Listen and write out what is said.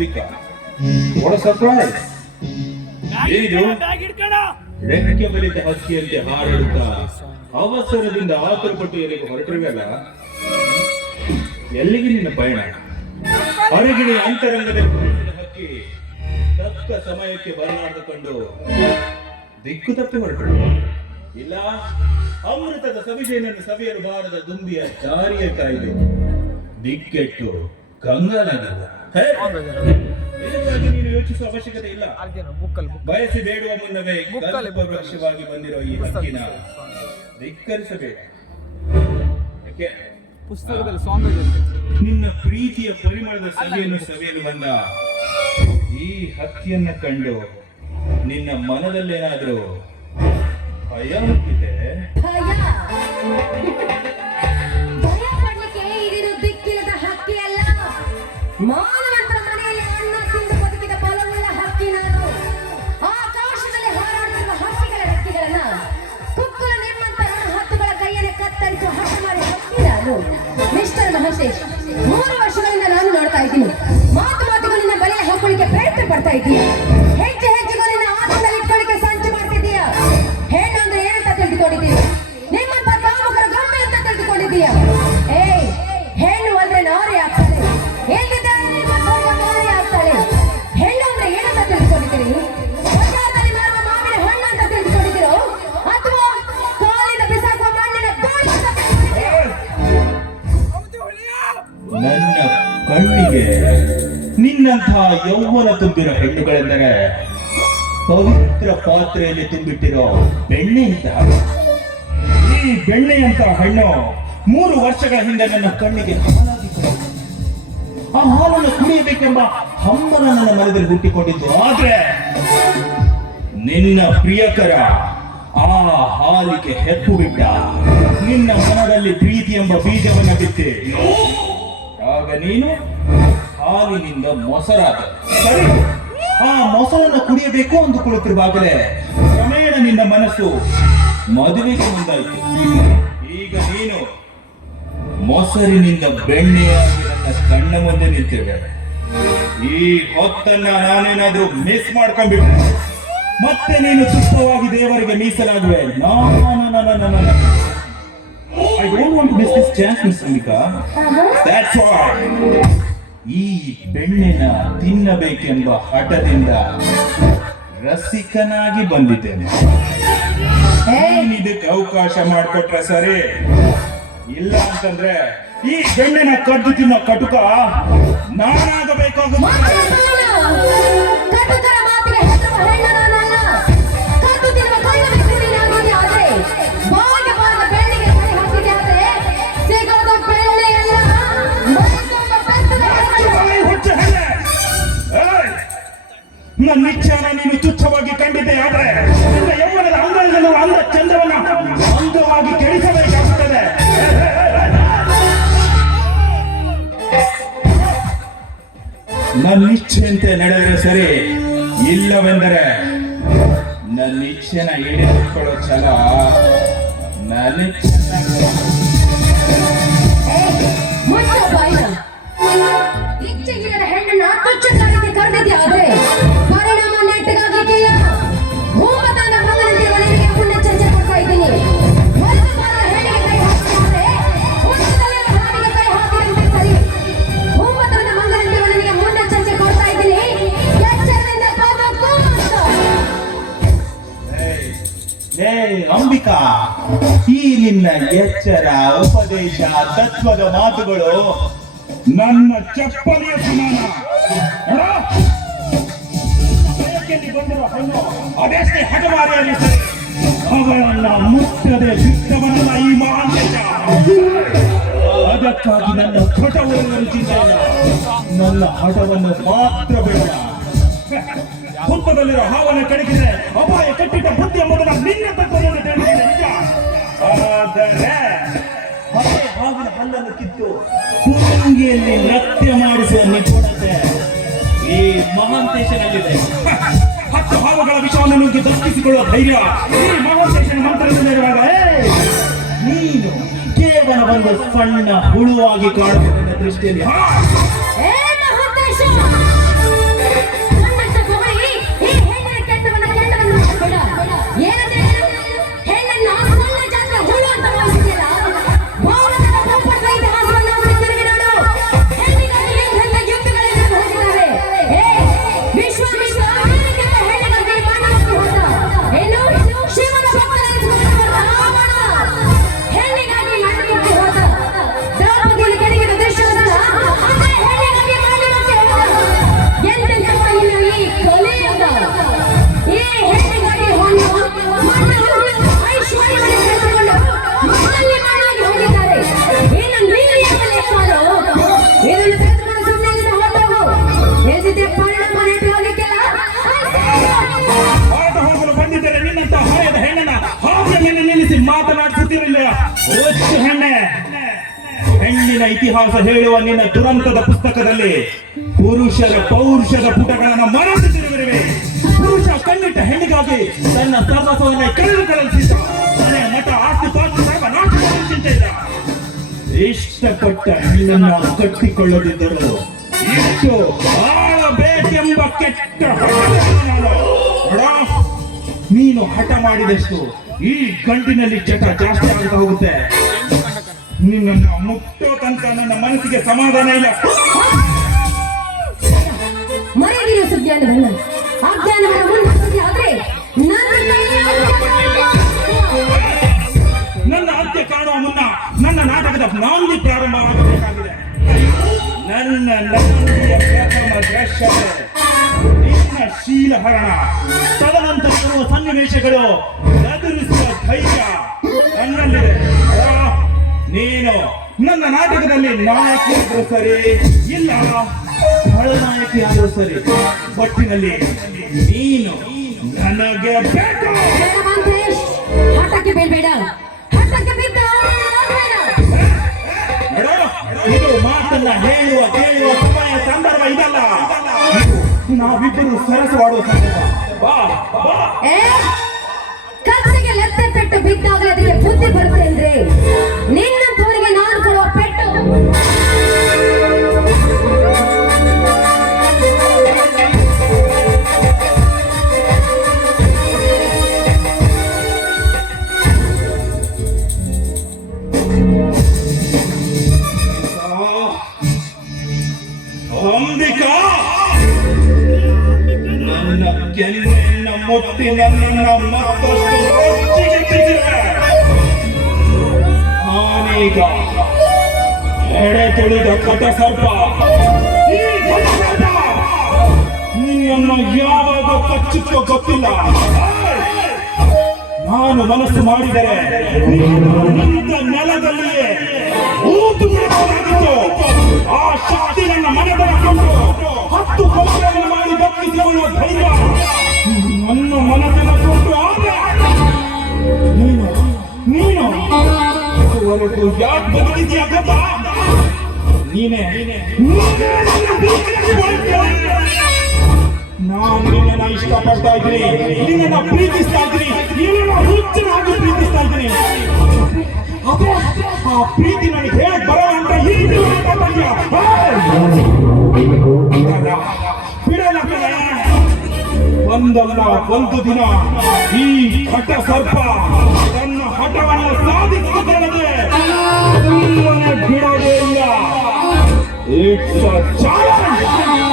Ambika. What a surprise! ಏನಿದು? ರೆಕ್ಕೆ ಬಲಿತ ಹಕ್ಕಿಯಂತೆ ಹಾರಾಡುತ್ತಾ ಅವಸರದಿಂದ ಆತುರಪಟ್ಟು ಎಲ್ಲಿಗೆ ಹೊರಟಿರುವಲ್ಲ? ಎಲ್ಲಿಗೆ ನಿನ್ನ ಪಯಣ? ಹೊರಗಿನ ಅಂತರಂಗದಲ್ಲಿ ಹೊರಟಿದ ಹಕ್ಕಿ ತಕ್ಕ ಸಮಯಕ್ಕೆ ಬರಲಾರದುಕೊಂಡು ದಿಕ್ಕು ತಪ್ಪಿ ಹೊರಟರು. ಇಲ್ಲ, ಅಮೃತದ ಸವಿಜೆಯನ್ನು ಸವಿಯಲು ಬಾರದ ದುಂಬಿಯ ಜಾರಿಯ ಕಾಯ್ದೆ ದಿಕ್ಕೆಟ್ಟು ಕಂಗಾಲಾಗಿಲ್ಲ. ಇದಕ್ಕಾಗಿ ನೀನು ಯೋಚಿಸುವ ಅವಶ್ಯಕತೆ ಇಲ್ಲ. ಬಯಸಿ ಬೇಡುವ ಮುನ್ನವೇ ಕಲ್ಪವೃಕ್ಷವಾಗಿ ಬಂದಿರೋ ಈ ಹಕ್ಕಿನ ಧಿಕ್ಕರಿಸಬೇಡ. ಪುಸ್ತಕದಲ್ಲಿ ಸಾಂಗ್ ನಿನ್ನ ಪ್ರೀತಿಯ ಪರಿಮಳದ ಸವಿಯನ್ನು ಸವಿಯಲು ಬಂದ ಈ ಹಕ್ಕಿಯನ್ನ ಕಂಡು ನಿನ್ನ ಮನದಲ್ಲೇನಾದ್ರೂ ಭಯ ಹುಟ್ಟಿದೆ? ಭಯ ಪಡ್ಲಿಕ್ಕೆ ಇದಿರು ದಿಕ್ಕಿಲ್ಲದ ಹಕ್ಕಿ ಅಲ್ಲ, ಮಾನವಂತರ ಮನೆಯಲ್ಲಿ ಅನ್ನ ತಿಂದು ಬದುಕಿದ ಬಲವುಳ್ಳ ಹಕ್ಕಿ ನಾನು. ಆಕಾಶದಲ್ಲಿ ಹಾರಾಡುತ್ತಿರುವ ಹಕ್ಕಿಗಳ ರೆಕ್ಕೆಗಳನ್ನ ಕುಕ್ಕುಲ ನಿಮ್ಮಂತ ಹತ್ತುಗಳ ಕೈಯನ್ನು ಕತ್ತರಿಸುವ ಹಕ್ಕಮಾರಿ ಹಕ್ಕಿ ನಾನು. ಮಿಸ್ಟರ್ ಮಹೇಶ್, 3 ವರ್ಷಗಳಿಂದ ನಾನು ನೋಡ್ತಾ ಇದ್ದೀನಿ. ಮಾತು ಮಾತಿಗೂ ನಿನ್ನ ಬಲೆಯ ಹಾಕೊಳ್ಳಿಕ್ಕೆ ಪ್ರಯತ್ನ ಪಡ್ತಾ ಇದ್ದೀನಿ. ಹೆಜ್ಜೆ ಹೆಜ್ಜೆಗೂ ನಿನ್ನ ಆತ್ಮದಲ್ಲಿ ಇಟ್ಕೊಳ್ಳಿಕ್ಕೆ ಸಂಚು ಮಾಡ್ತಿದ್ದೀಯಾ. ಹೆಣ್ಣು ಅಂದ್ರೆ ಏನಂತ ತಿಳಿದುಕೊಂಡಿದ್ದೀಯ? ನಿಮ್ಮಂತ ಕಾಮಕರ ಗೊಂಬೆ ಅಂತ ತಿಳಿದುಕೊಂಡಿದ್ದೀಯ? ಏಯ್, ಹೆಣ್ಣು ಅಂದ್ರೆ ನಾರಿ ಆಗ್ತಾಳೆ, ಎಲ್ಲಿದ್ದಾಳೆ ನಿಮ್ಮ ಸ್ವರ್ಗ ನಾರಿ ಆಗ್ತಾಳೆ. ಹೆಣ್ಣು ಅಂದ್ರೆ ಏನಂತ ತಿಳಿದುಕೊಂಡಿದ್ದೀರಿ? ಬಜಾರ್ನಲ್ಲಿ ಮಾರುವ ಮಾವಿನ ಹಣ್ಣು ಅಂತ ತಿಳಿದುಕೊಂಡಿದ್ದೀರೋ ಅಥವಾ ಕಾಲಿನ ಬಿಸಾಕುವ ಮಣ್ಣಿನ ಗೋಳು ಅಂತ ತಿಳಿದುಕೊಂಡಿದ್ದೀರೋ? ನನ್ನ ಕಣ್ಣಿಗೆ ನಿನ್ನಂತಹ ಯೌವನ ತುಂಬಿರೋ ಹೆಣ್ಣುಗಳೆಂದರೆ ಪವಿತ್ರ ಪಾತ್ರೆಯಲ್ಲಿ ತುಂಬಿಟ್ಟಿರೋ ಬೆಣ್ಣೆ ಇದ್ದ. ಈ ಬೆಣ್ಣೆಯಂತ ಹೆಣ್ಣು 3 ವರ್ಷಗಳ ಹಿಂದೆ ನನ್ನ ಕಣ್ಣಿಗೆ ಹಾಲಾಗಿತ್ತು. ಆ ಹಾಲನ್ನು ಕುಡಿಯಬೇಕೆಂಬ ಹಂಬಲ ನನ್ನ ಮನದಲ್ಲಿ ಹುಟ್ಟಿಕೊಂಡಿದ್ದು. ಆದ್ರೆ ನಿನ್ನ ಪ್ರಿಯಕರ ಆ ಹಾಲಿಗೆ ಹೆಪ್ಪು ಬಿಟ್ಟ. ನಿನ್ನ ಮನದಲ್ಲಿ ಪ್ರೀತಿ ಎಂಬ ಬೀಜವನ್ನ ಬಿತ್ತೆ. ಆಗ ನೀನು ಹಾಲಿನಿಂದ ಮೊಸರಾದ. ಸರಿ, ಆ ಮೊಸರನ್ನ ಕುಡಿಯಬೇಕು ಅಂದುಕೊಳ್ಳುತ್ತಿರುವಾಗಲೇ ಕ್ರಮೇಣ ನಿನ್ನ ಮನಸ್ಸು ಮದುವೆಗೆ ಮುಂದಾಯಿತು. ಈಗ ನೀನು ಮೊಸರಿನಿಂದ ಬೆಣ್ಣೆಯಾಗಿ ನನ್ನ ಕಣ್ಣ ಮುಂದೆ ನಿಂತಿರುವೆ. ಈ ಹೊತ್ತನ್ನ ನಾನೇನಾದ್ರೂ ಮಿಸ್ ಮಾಡ್ಕೊಂಡ್ಬಿಟ್ರೆ ಮತ್ತೆ ನೀನು ಸುಖವಾಗಿ ದೇವರಿಗೆ ಮೀಸಲಾಗುವೆ. I don't want to miss this chance, Miss Amika. That's why ಈ ಬೆಣ್ಣೆನ ತಿನ್ನಬೇಕೆಂಬ ಹಠದಿಂದ ರಸಿಕನಾಗಿ ಬಂದಿದ್ದೇನೆ. ಇದಕ್ಕೆ ಅವಕಾಶ ಮಾಡಿಕೊಟ್ರೆ ಸರಿ, ಇಲ್ಲ ಅಂತಂದ್ರೆ ಈ ಬೆಣ್ಣೆನ ಕದ್ದು ತಿನ್ನೋ ಕಟುಕ ನಾನಾಗಬೇಕಾಗುತ್ತೆ. ನನ್ನ ಇಚ್ಛೆನ ನೀನು ತುಚ್ಛವಾಗಿ ಕಂಡಿದ್ದೆ. ಆದ್ರೆ ನಿನ್ನ ಯೌವನದ ಅಂಗಗಳನ್ನು ಅಂದ ಚಂದ್ರವನ್ನ ಅಂಗವಾಗಿ ಕೆಡಿಸಬೇಕಾಗುತ್ತದೆ. ನನ್ನ ಇಚ್ಛೆಯಂತೆ ನಡೆದರೆ ಸರಿ, ಇಲ್ಲವೆಂದರೆ ನನ್ನ ಇಚ್ಛೆನ ಈಡೇರಿಸಿಕೊಳ್ಳೋ ಛಲ ನನಗೆ. ಇಚ್ಛೆಗಿಲ್ಲದ ಹೆಣ್ಣನ್ನ ತುಚ್ಛಕಾರಿಗೆ ಕರೆದಿದ್ದೆ. ಆದ್ರೆ ಪರಿಣಾಮ ನೆಟ್ಟಗಾಗಲಿಕ್ಕಿಲ್ಲ. ಭೂಮತನ ಮಗನಿಗೆ ಮನೆಗೆ ಮುನ್ನೆಚ್ಚರಿಕೆ ಕೊಡ್ತಾ ಇದ್ದೀನಿ. ಹೆಣ್ಣಿಗೆ ಕೈ ಹಾಕಿದ್ರೆ ಹುತ್ತದಲ್ಲಿರುವ ಹಾವಿಗೆ ಕೈ ಹಾಕಿದಂತೆ ಸರಿ. ಭೂಮತನ ಮಗನಿಗೆ ಮನೆಗೆ ಮುನ್ನೆಚ್ಚರಿಕೆ ಕೊಡ್ತಾ ಇದ್ದೀನಿ. ಎಚ್ಚರದಿಂದ ಬದುಕು ಅಂತ. ಅಂಬಿಕಾ, ಈ ನಿನ್ನ ಎಚ್ಚರ, ಉಪದೇಶ, ತತ್ವದ ಮಾತುಗಳು ನನ್ನ ಚಪ್ಪಲಿಯ ಸಮಾನ. ಬಂದಿರುವ ಹೆಣ್ಣು ಅದೆಷ್ಟೇ ಹಠಮಾರಿಯಾಗಿ ಅವರನ್ನ ಮುಟ್ಟದೆ ಬಿಟ್ಟವನಲ್ಲ ಈ ಮಹಾನ್ ದೇಶ. ಅದಕ್ಕಾಗಿ ನನ್ನ ಹಠವನ್ನು ಚಿಂತೆಯಿಲ್ಲ. ನನ್ನ ಹಠವನ್ನು ಮಾತ್ರ ಬೇಡ. ಹುತ್ತದಲ್ಲಿರೋ ಹಾವನ್ನು ಕಡಿಗಿದ್ರೆ ಅಪಾಯ ಕಟ್ಟಿಟ್ಟ ಬುದ್ಧಿ ಎಂಬುದನ್ನು ನಿನ್ನ ತತ್ವದಲ್ಲಿ ತಿಳಿದಿದೆ ನಿಜ. ಆದರೆ ಅದೇ ಹಾವಿನ ಹಲ್ಲನ್ನು ಕಿತ್ತು ಕುಂಗಿಯಲ್ಲಿ ನೃತ್ಯ ಮಾಡಿಸುವ ನಿಪುಣತೆ ಈ ಮಹಾಂತೇಶನಲ್ಲಿದೆ. 10 ಹಾವುಗಳ ವಿಷವನ್ನು ನುಗ್ಗಿ ದಕ್ಕಿಸಿಕೊಳ್ಳುವ ಧೈರ್ಯ ಈ ಮಹಾಂತೇಶನ ಮಂತ್ರದಲ್ಲಿರುವಾಗ ನೀನು ಕೇವಲ ಒಂದು ಸಣ್ಣ ಹುಳುವಾಗಿ ಕಾಣುವ ದೃಷ್ಟಿಯಲ್ಲಿ ಜಗತ್ತಿನ ಇತಿಹಾಸ ಹೇಳುವ ನಿನ್ನ ದುರಂತದ ಪುಸ್ತಕದಲ್ಲಿ ಪುರುಷರ ಪೌರುಷದ ಪುಟಗಳನ್ನು ಮರೆತು ತಿರುಗಿರುವೆ. ಪುರುಷ ಕಣ್ಣಿಟ್ಟ ಹೆಣ್ಣಿಗಾಗಿ ತನ್ನ ಸರ್ವಸ್ವವನ್ನೇ ಕಳೆದುಕೊಳ್ಳಲಿಸಿದ ಮನೆ ಮಠ ಆಸ್ತಿ ಪಾಸ್ತಿ ಸರ್ವ ನಾಶ ಮಾಡಲು ಚಿಂತೆ ಇಲ್ಲ. ಇಷ್ಟಪಟ್ಟ ಹೆಣ್ಣನ್ನು ಕಟ್ಟಿಕೊಳ್ಳದಿದ್ದರು ಇಷ್ಟು ಆಳಬೇಕೆಂಬ ಕೆಟ್ಟ ನೀನು ಹಠ ಮಾಡಿದಷ್ಟು ಈ ಗಂಟಿನಲ್ಲಿ ಚಟ ಜಾಸ್ತಿ ಆಗ್ತಾ ಹೋಗುತ್ತೆ. ನಿನ್ನನ್ನು ಮುಟ್ಟೋ ತನಕ ನನ್ನ ಮನಸ್ಸಿಗೆ ಸಮಾಧಾನ ಇಲ್ಲ. ಮರೆಯದಿರೋ ಸುಜ್ಞಾನವನ್ನ ಅಜ್ಞಾನವನ್ನ ಮುಂದೆ ಆದ್ರೆ ನನ್ನ ಅಂತ್ಯ ಕಾಣುವ ಮುನ್ನ ನನ್ನ ನಾಟಕದ ನಾಂದಿ ಪ್ರಾರಂಭವಾಗಬೇಕಾಗಿದೆ. ನನ್ನ ನಾಂದಿಯ ಪ್ರಥಮ ದೃಶ್ಯವೇ ನಿನ್ನ ಶೀಲಹರಣ. ತದನಂತರ ಬರುವ ಸನ್ನಿವೇಶಗಳು ಎದುರಿಸುವ ಧೈರ್ಯ ನನ್ನಲ್ಲಿದೆ. ನೀನು ನನ್ನ ನಾಟಕದಲ್ಲಿ ನಾಯಕಿಯಾದರೂ ಸರಿ, ಇಲ್ಲ ಖಳನಾಯಕಿಯಾದರೂ ಸರಿ, ಒಟ್ಟಿನಲ್ಲಿ ನೀನು ನನಗೆ ಬೇಕು. ಹಠಕ್ಕೆ ಬೀಳ್ಬೇಡ, ಹಠಕ್ಕೆ ಬಿದ್ದ ಇದು ಮಾತನ್ನ ಹೇಳುವ ಕೇಳುವ ಸಮಯ ಸಂದರ್ಭ ಇದಲ್ಲ. ನಾವಿಬ್ಬರು ಸರಸವಾಡುವ ಸಂದರ್ಭ. ಬಾ ಬಾ. ಕತ್ತಿಗೆ ಲೆತ್ತೆ ಪೆಟ್ಟು ಬಿದ್ದಾಗಲೇ ಅದಕ್ಕೆ ಬುದ್ಧಿ ಬರುತ್ತೆ ಅಂದ್ರೆ ನಿನ್ನ ತೋರಿಗೆ ನಾನು ಕೊಡುವ ಪೆಟ್ಟು. ಅಂಬಿಕಾ, ನನ್ನ ಕೆನ್ನೆಯನ್ನು ಮುಟ್ಟಿ ನನ್ನನ್ನು ಮತ್ತಷ್ಟು ರೊಚ್ಚಿಗೆತ್ತಿಸಿದೆ. ನಾನೀಗ ಎಡೆ ತುಳಿದ ಕಟ ಸರ್ಪ. ಈ ಘಟ ಸರ್ಪ ನಿನ್ನನ್ನು ಯಾವಾಗ ಕಚ್ಚುತ್ತೋ ಗೊತ್ತಿಲ್ಲ. ನಾನು ಮನಸ್ಸು ಮಾಡಿದರೆ ನಿಂತ ನೆಲದಲ್ಲಿಯೇ ಊತು ಮಾಡಲಾಗಿತ್ತು. ಆ ಶಕ್ತಿ ನನ್ನ ಮನದಲ್ಲಿ ಕೊಂಡು 10 ಕೊಲೆಗಳನ್ನು ಮಾಡಿ ದಕ್ಕಿಸಿಕೊಳ್ಳುವ ಧೈರ್ಯ ನನ್ನ ಮನಸ್ಸಿನ ಕೊಟ್ಟು ನೀನು ಹೊರಟು ಯಾಕೆ ಬದುಕಿದ್ಯಾ ಗೊತ್ತಾ? ನೀನೇ ನಾನು ನಿನ್ನನ್ನು ಇಷ್ಟಪಡ್ತಾ ಇದ್ದೀನಿ, ನಿನ್ನನ್ನು ಪ್ರೀತಿಸ್ತಾ ಇದ್ದೀನಿ, ನಿನ್ನನ್ನು ಹುಚ್ಚನಾಗಿ ಪ್ರೀತಿಸ್ತಾ ಇದ್ದೀನಿ. ಆ ಪ್ರೀತಿ ನನಗೆ ಹೇಳಕ್ ಬರಲ್ಲ ಅಂತ ಬಿಡಲ್ಲ. ಒಂದಲ್ಲ ಒಂದು ದಿನ ಈ ಹಠ ಸರ್ಪ ತನ್ನ ಹಠವನ್ನು ಸಾಧಿಸುತ್ತದೆ. ಬಿಡೋದೇ ಇಲ್ಲ. It's a challenge.